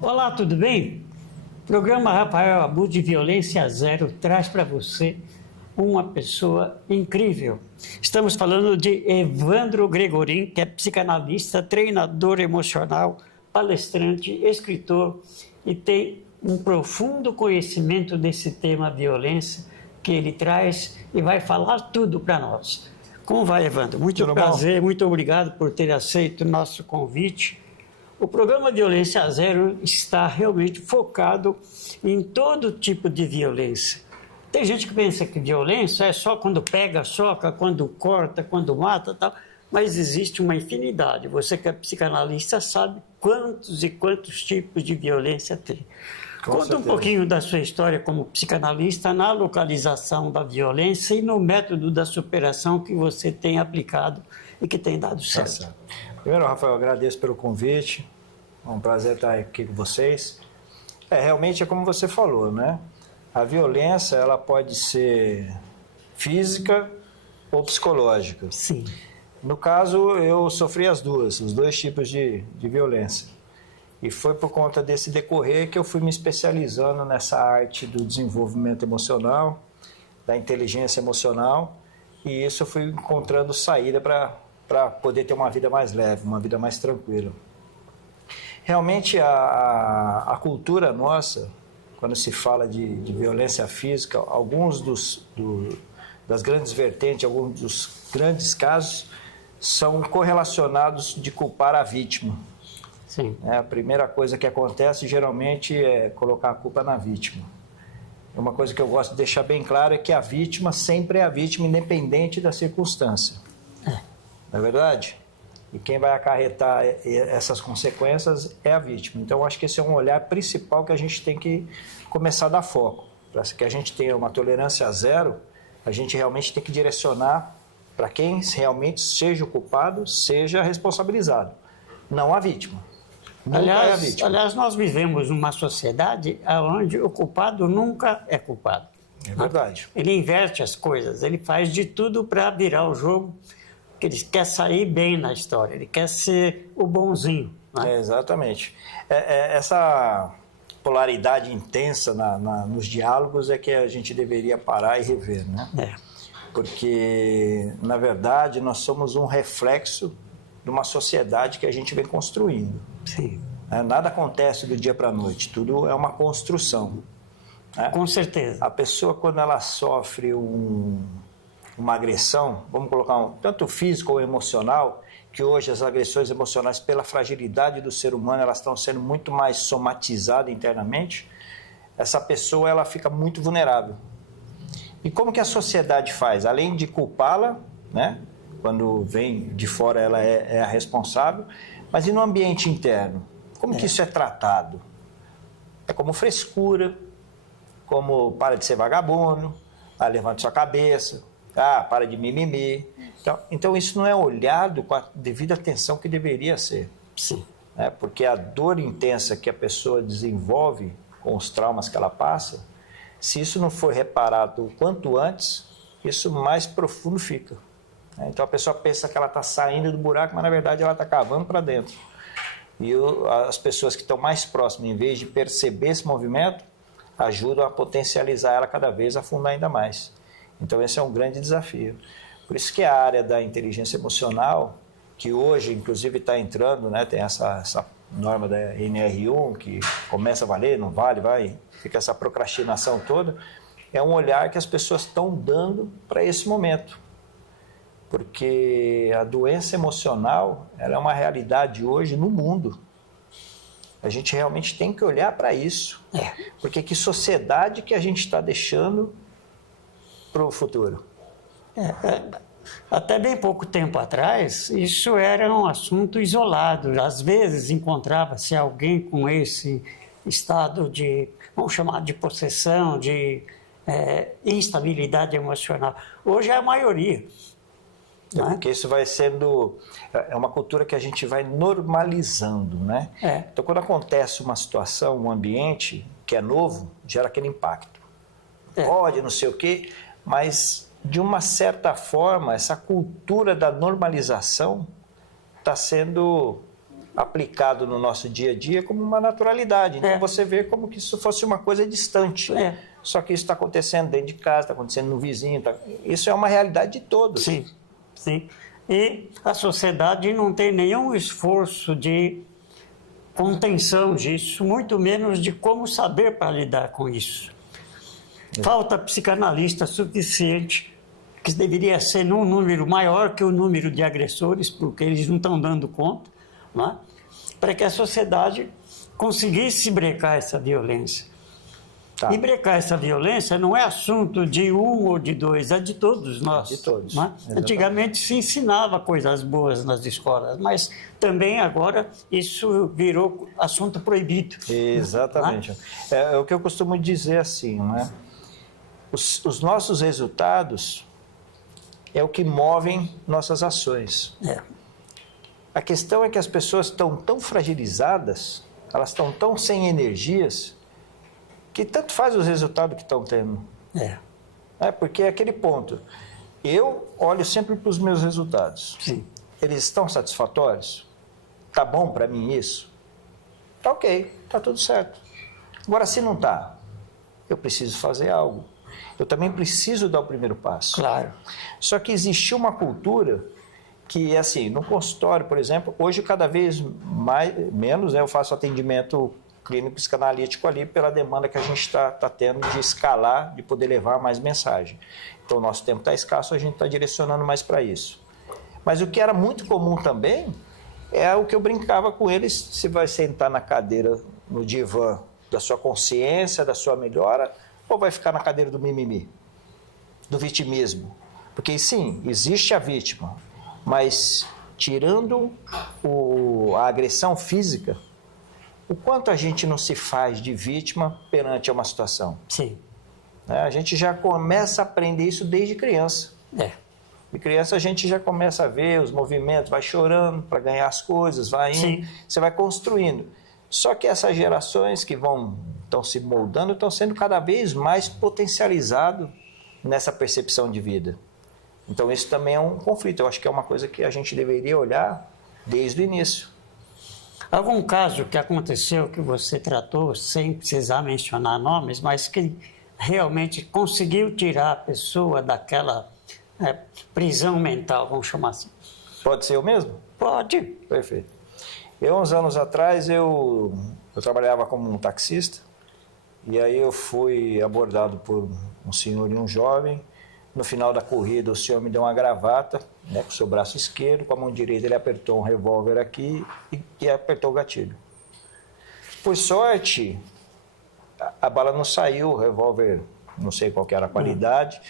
Olá, tudo bem? O programa Rafael Abude de Violência Zero traz para você uma pessoa incrível. Estamos falando de Evandro Gregorin, que é psicanalista, treinador emocional, palestrante, escritor e tem um profundo conhecimento desse tema violência que ele traz e vai falar tudo para nós. Como vai, Evandro? Muito prazer, muito obrigado por ter aceito o nosso convite. O programa Violência Zero está realmente focado em todo tipo de violência. Tem gente que pensa que violência é só quando pega, soca, quando corta, quando mata, tal, mas existe uma infinidade. Você que é psicanalista sabe quantos e quantos tipos de violência tem. Conta um pouquinho da sua história como psicanalista na localização da violência e no método da superação que você tem aplicado e que tem dado certo. Primeiro, Rafael, agradeço pelo convite. É um prazer estar aqui com vocês. Realmente é como você falou, né? A violência, ela pode ser física ou psicológica. Sim. No caso, eu sofri os dois tipos de violência. E foi por conta desse decorrer que eu fui me especializando nessa arte do desenvolvimento emocional, da inteligência emocional, e isso eu fui encontrando saída para poder ter uma vida mais leve, uma vida mais tranquila. Realmente a cultura nossa, quando se fala de violência física, alguns das grandes vertentes, alguns dos grandes casos são correlacionados de culpar a vítima. Sim. A primeira coisa que acontece geralmente é colocar a culpa na vítima. Uma coisa que eu gosto de deixar bem claro é que a vítima sempre é a vítima, independente da circunstância. Não é verdade? E quem vai acarretar essas consequências é a vítima. Então, eu acho que esse é um olhar principal que a gente tem que começar a dar foco. Para que a gente tenha uma tolerância zero, a gente realmente tem que direcionar para quem realmente seja o culpado, seja responsabilizado, não a vítima. Aliás, nós vivemos numa sociedade onde o culpado nunca é culpado. É verdade. Ele inverte as coisas, ele faz de tudo para virar o jogo, porque ele quer sair bem na história, ele quer ser o bonzinho. Né? Exatamente. Essa polaridade intensa nos diálogos é que a gente deveria parar e rever, né? Porque, na verdade, nós somos um reflexo de uma sociedade que a gente vem construindo. Sim. Nada acontece do dia para a noite, tudo é uma construção. Né? Com certeza. A pessoa, quando ela sofre uma agressão, vamos colocar tanto físico ou emocional, que hoje as agressões emocionais, pela fragilidade do ser humano, elas estão sendo muito mais somatizadas internamente, essa pessoa ela fica muito vulnerável. E como que a sociedade faz? Além de culpá-la, né? Quando vem de fora ela é a responsável, mas e no ambiente interno? Como que isso é tratado? É como frescura, como para de ser vagabundo, levanta sua cabeça, para de mimimi. Então isso não é olhado com a devida atenção que deveria ser. Sim. Porque a dor intensa que a pessoa desenvolve com os traumas que ela passa, se isso não for reparado o quanto antes, isso mais profundo fica. Então a pessoa pensa que ela está saindo do buraco, mas na verdade ela está cavando para dentro. E as pessoas que estão mais próximas, em vez de perceber esse movimento, ajudam a potencializar ela cada vez, a afundar ainda mais. Então esse é um grande desafio. Por isso que a área da inteligência emocional, que hoje inclusive está entrando, né, tem essa norma da NR1, que começa a valer, não vale, vai, fica essa procrastinação toda, é um olhar que as pessoas estão dando para esse momento. Porque a doença emocional ela é uma realidade hoje no mundo. A gente realmente tem que olhar para isso. Porque que sociedade que a gente está deixando para o futuro? Até bem pouco tempo atrás, isso era um assunto isolado. Às vezes encontrava-se alguém com esse estado de, vamos chamar de possessão, de instabilidade emocional. Hoje é a maioria. Porque isso vai sendo... É uma cultura que a gente vai normalizando, né? Então, quando acontece uma situação, um ambiente que é novo, gera aquele impacto. ódio, não sei o quê, mas de uma certa forma, essa cultura da normalização está sendo aplicado no nosso dia a dia como uma naturalidade. Então você vê como que isso fosse uma coisa distante. Só que isso está acontecendo dentro de casa, está acontecendo no vizinho. Isso é uma realidade de todos. Sim, sim. E a sociedade não tem nenhum esforço de contenção disso, muito menos de como saber para lidar com isso. Falta psicanalista suficiente, que deveria ser num número maior que o número de agressores, porque eles não estão dando conta, não é? Para que a sociedade conseguisse brecar essa violência. E brecar essa violência não é assunto de um ou de dois, é de todos nós. De todos. Não é? Antigamente se ensinava coisas boas nas escolas, mas também agora isso virou assunto proibido. Exatamente. É o que eu costumo dizer assim, não é? Os nossos resultados é o que movem nossas ações. A questão é que as pessoas estão tão fragilizadas, elas estão tão sem energias, que tanto faz os resultados que estão tendo. Porque é aquele ponto. Eu olho sempre para os meus resultados. Sim. Eles estão satisfatórios? Tá bom para mim isso? Tá ok, tá tudo certo. Agora, se não tá, eu preciso fazer algo. Eu também preciso dar o primeiro passo. Claro. Só que existiu uma cultura que, assim, no consultório, por exemplo, hoje cada vez menos, eu faço atendimento clínico psicanalítico ali pela demanda que a gente está tendo de escalar, de poder levar mais mensagem. Então, o nosso tempo está escasso, a gente está direcionando mais para isso. Mas o que era muito comum também é o que eu brincava com eles: você vai sentar na cadeira, no divã da sua consciência, da sua melhora, ou vai ficar na cadeira do mimimi, do vitimismo? Porque sim, existe a vítima, mas tirando a agressão física, o quanto a gente não se faz de vítima perante uma situação? Sim. A gente já começa a aprender isso desde criança. De criança a gente já começa a ver os movimentos, vai chorando para ganhar as coisas, vai indo, você vai construindo. Só que essas gerações que estão se moldando estão sendo cada vez mais potencializadas nessa percepção de vida. Então isso também é um conflito. Eu acho que é uma coisa que a gente deveria olhar desde o início. Algum caso que aconteceu que você tratou, sem precisar mencionar nomes, mas que realmente conseguiu tirar a pessoa daquela prisão mental, vamos chamar assim? Pode ser eu mesmo? Pode. Perfeito. Uns anos atrás, eu trabalhava como um taxista, e aí eu fui abordado por um senhor e um jovem. No final da corrida, o senhor me deu uma gravata, com o seu braço esquerdo, com a mão direita ele apertou um revólver aqui e apertou o gatilho. Por sorte, a bala não saiu, o revólver, não sei qual que era a qualidade,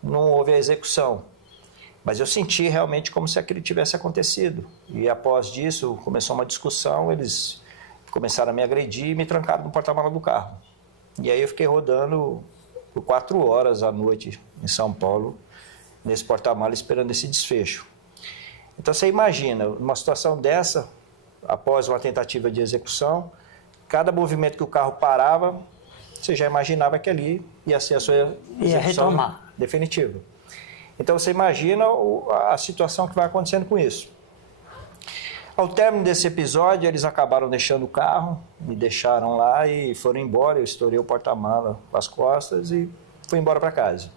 não houve a execução. Mas eu senti realmente como se aquilo tivesse acontecido. E após disso, começou uma discussão, eles começaram a me agredir e me trancaram no porta-malas do carro. E aí eu fiquei rodando por 4 horas à noite em São Paulo, nesse porta-malas, esperando esse desfecho. Então você imagina, numa situação dessa, após uma tentativa de execução, cada movimento que o carro parava, você já imaginava que ali ia ser a sua execução definitiva. Então você imagina a situação que vai acontecendo com isso. Ao término desse episódio, eles acabaram deixando o carro, me deixaram lá e foram embora. Eu estourei o porta-malas com as costas e fui embora para casa.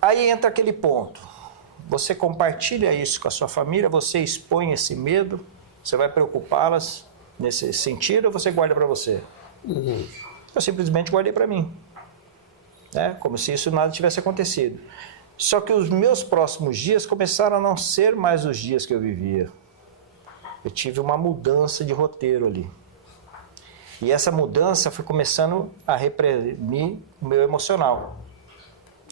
Aí entra aquele ponto. Você compartilha isso com a sua família, você expõe esse medo, você vai preocupá-las nesse sentido ou você guarda para você? Eu simplesmente guardei para mim. Como se isso nada tivesse acontecido. Só que os meus próximos dias começaram a não ser mais os dias que eu vivia. Eu tive uma mudança de roteiro ali. E essa mudança foi começando a reprimir o meu emocional.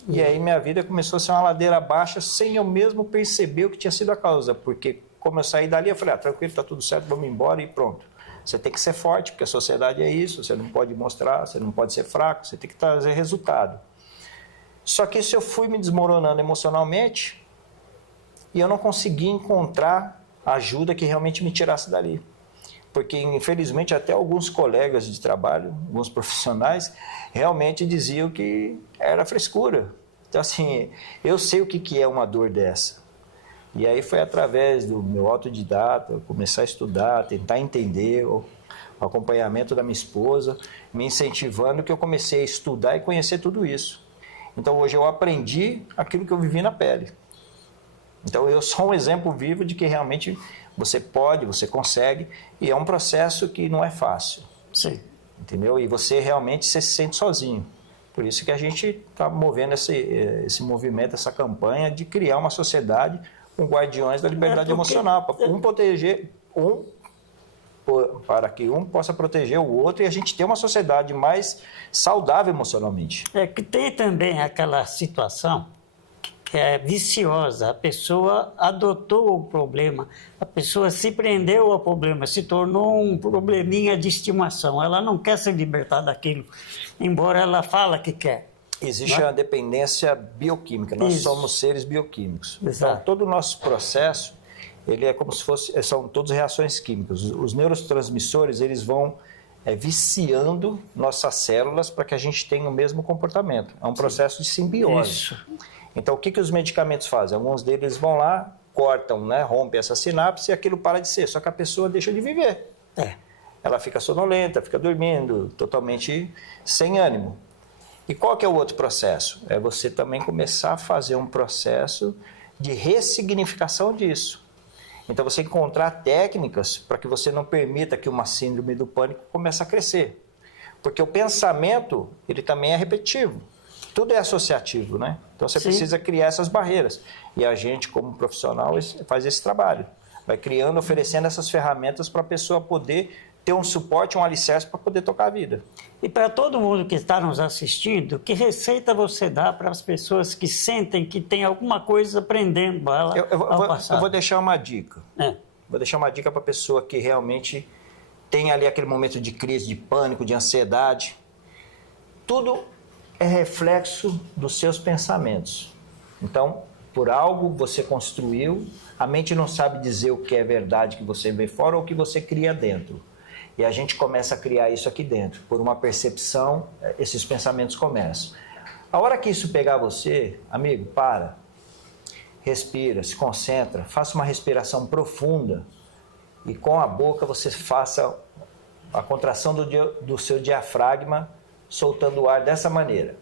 E aí minha vida começou a ser uma ladeira abaixo sem eu mesmo perceber o que tinha sido a causa. Porque como eu saí dali, eu falei, tranquilo, tá tudo certo, vamos embora e pronto. Você tem que ser forte, porque a sociedade é isso, você não pode mostrar, você não pode ser fraco, você tem que trazer resultado. Só que isso eu fui me desmoronando emocionalmente e eu não consegui encontrar ajuda que realmente me tirasse dali. porque infelizmente até alguns colegas de trabalho, alguns profissionais, realmente diziam que era frescura. Então assim, eu sei o que é uma dor dessa. E aí foi através do meu autodidata, começar a estudar, tentar entender, o acompanhamento da minha esposa, me incentivando, que eu comecei a estudar e conhecer tudo isso. Então hoje eu aprendi aquilo que eu vivi na pele. Então eu sou um exemplo vivo de que realmente você pode, você consegue, e é um processo que não é fácil. Sim. Entendeu? E você realmente se sente sozinho. Por isso que a gente está movendo esse movimento, essa campanha de criar uma sociedade com guardiões da liberdade emocional, para que um possa proteger o outro e a gente ter uma sociedade mais saudável emocionalmente. É que tem também aquela situação que é viciosa. A pessoa adotou o problema, a pessoa se prendeu ao problema, se tornou um probleminha de estimação. Ela não quer se libertar daquilo, embora ela fale que quer. Existe a dependência bioquímica, nós somos seres bioquímicos. Exato. Então, todo o nosso processo, ele é como se fosse, são todas reações químicas. Os neurotransmissores, eles vão viciando nossas células para que a gente tenha o mesmo comportamento. É um processo de simbiose. Isso. Então, o que os medicamentos fazem? Alguns deles vão lá, cortam, né, rompem essa sinapse e aquilo para de ser, só que a pessoa deixa de viver. Ela fica sonolenta, fica dormindo, totalmente sem ânimo. E qual que é o outro processo? É você também começar a fazer um processo de ressignificação disso. Então, você encontrar técnicas para que você não permita que uma síndrome do pânico comece a crescer. Porque o pensamento, ele também é repetitivo. Tudo é associativo, né? Então, você precisa criar essas barreiras. E a gente, como profissional, faz esse trabalho. Vai criando, oferecendo essas ferramentas para a pessoa poder ter um suporte, um alicerce para poder tocar a vida. E para todo mundo que está nos assistindo, que receita você dá para as pessoas que sentem que tem alguma coisa prendendo ela ao passado? Eu vou deixar uma dica. Vou deixar uma dica para a pessoa que realmente tem ali aquele momento de crise, de pânico, de ansiedade. Tudo é reflexo dos seus pensamentos. Então, por algo você construiu, a mente não sabe dizer o que é verdade que você vê fora ou o que você cria dentro. E a gente começa a criar isso aqui dentro. Por uma percepção, esses pensamentos começam. A hora que isso pegar você, amigo, para. Respira, se concentra, faça uma respiração profunda. E com a boca você faça a contração do seu diafragma, soltando o ar dessa maneira.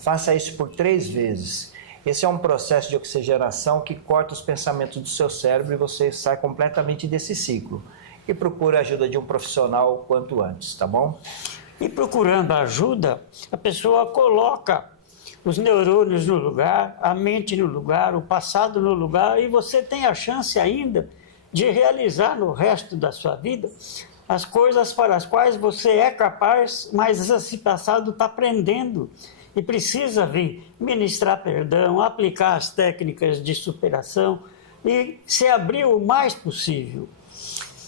Faça isso por 3 vezes. Esse é um processo de oxigenação que corta os pensamentos do seu cérebro e você sai completamente desse ciclo. E procure a ajuda de um profissional quanto antes, tá bom? E procurando ajuda, a pessoa coloca os neurônios no lugar, a mente no lugar, o passado no lugar, e você tem a chance ainda de realizar no resto da sua vida as coisas para as quais você é capaz, mas esse passado está prendendo. E precisa vir ministrar perdão, aplicar as técnicas de superação e se abrir o mais possível.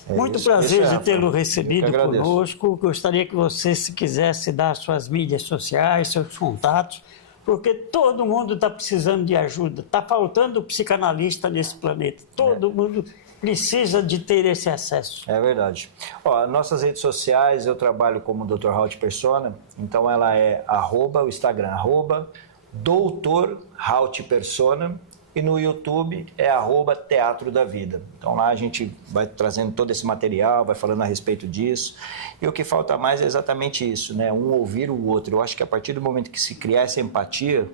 Muito prazer de tê-lo recebido conosco. Gostaria que você, se quisesse, dar suas mídias sociais, seus contatos, porque todo mundo está precisando de ajuda. Está faltando psicanalista nesse planeta. Todo mundo precisa de ter esse acesso. É verdade. Ó, nossas redes sociais, eu trabalho como Dr. Haut Persona, então ela é o Instagram, Dr. Haut Persona, e no YouTube é Teatro da Vida. Então lá a gente vai trazendo todo esse material, vai falando a respeito disso. E o que falta mais é exatamente isso, né? Um ouvir o outro. Eu acho que a partir do momento que se criar essa empatia,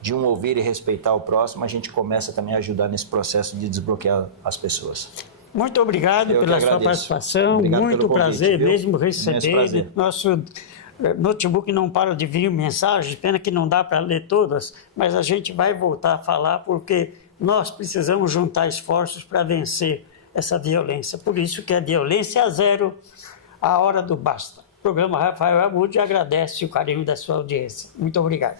de um ouvir e respeitar o próximo, a gente começa também a ajudar nesse processo de desbloquear as pessoas. Muito obrigado pela sua participação. Obrigado muito pelo prazer convite, mesmo receber. Nosso notebook não para de vir mensagens, pena que não dá para ler todas, mas a gente vai voltar a falar porque nós precisamos juntar esforços para vencer essa violência. Por isso que é violência zero, a hora do basta. O programa Rafael Abud agradece o carinho da sua audiência. Muito obrigado.